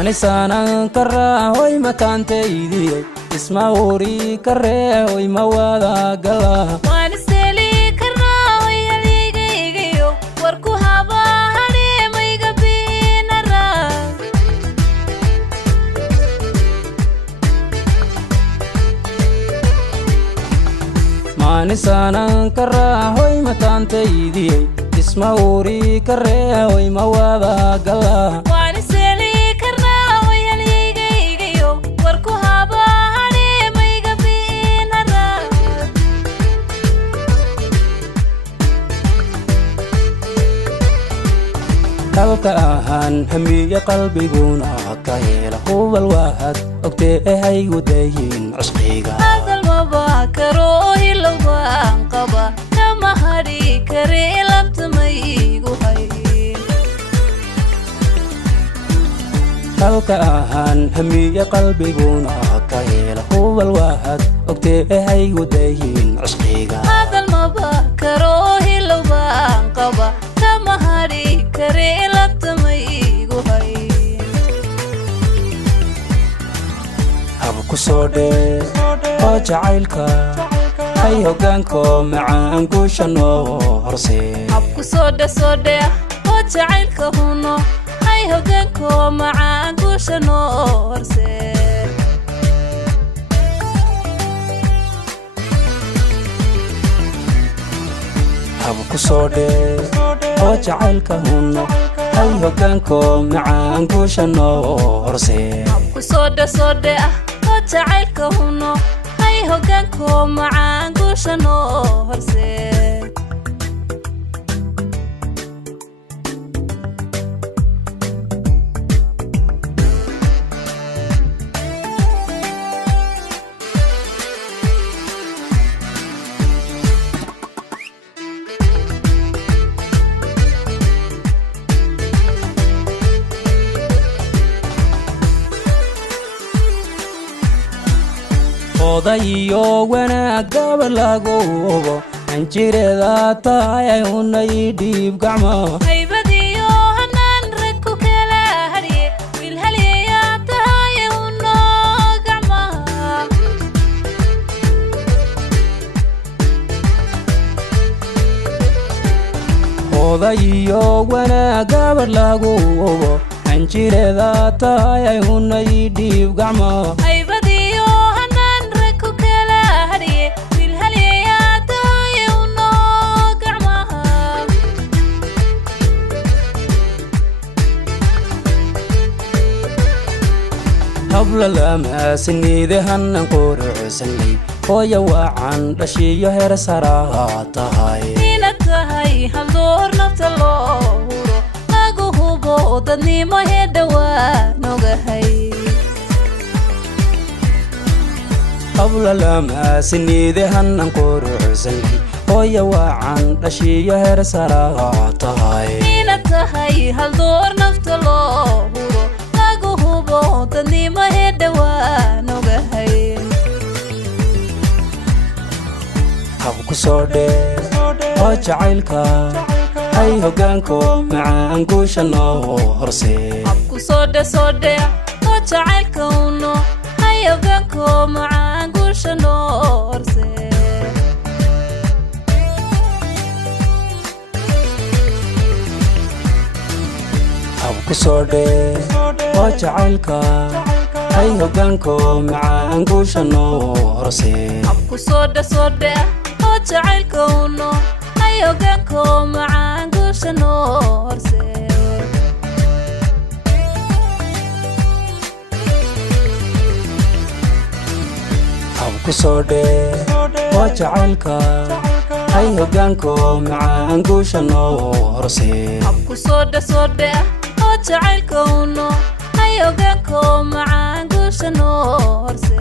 ماني سانا كرا هوي متان تيدي اسمع وري كرا هوي موادا قلا وان سلي كرا هوي الليجيجيو وركو هابا هري ميغبين الرا ماني سانا كرا هوي متان تيدي اسمع وري كرا هوي موادا قلا halka ahaan hamiya qalbiguna ka hela huwa alwaad ogtee hay gudayin cusqiga hadal ma baakaro hilowaan qaba kama hari kare labtamaygu hay halka ahaan hamiya qalbiguna ka hela huwa alwaad ogtee hay gudayin cusqiga hadal ma baakaro hilowaan qaba kama hari kare kusode oo jacaylka hay hogaanko macaan guushano horse kusode oo jacaylka huno hay hogaanko macaan guushano horse kusode oo jacaylka huno hay hogaanko macaan guushano horse kusode jacaylka huno hay hogaanko macaan guushano horse odayo wanaaga lagu ogo anjirada taay unay dhiib gacmo haybadiyo hanaan rag ku kala hariye wil haliya taay uno gacmo odayo wanaaga lagu ogo anjirada taay unay dhiib gacmo قبل لما سنيده هنن قرعسني هويا وعن دشيو هير سراهاتاي إنتهاي هالدور نفتلو lagu hubo dadnimo hedawaa nogahay قبل لما سنيده هنن قرعسني هويا وعن دشيو هير سراهاتاي إنتهاي هالدور نفتلو dadnimo hedawaa nogahay kusode oo jacaylka hay hogaanko macaan guushano horse kusode oo jacaylka uno hay hogaanko macaan guushano horse kusode oo jacaylka hay hogaanko macaan guushano horse kusode oo jacaylka uno hay hogaanko macaan guushano horse kusode oo jacaylka hay hogaanko macaan guushano horse kusode oo jacaylka uno hay hogaanko macaan guushano horse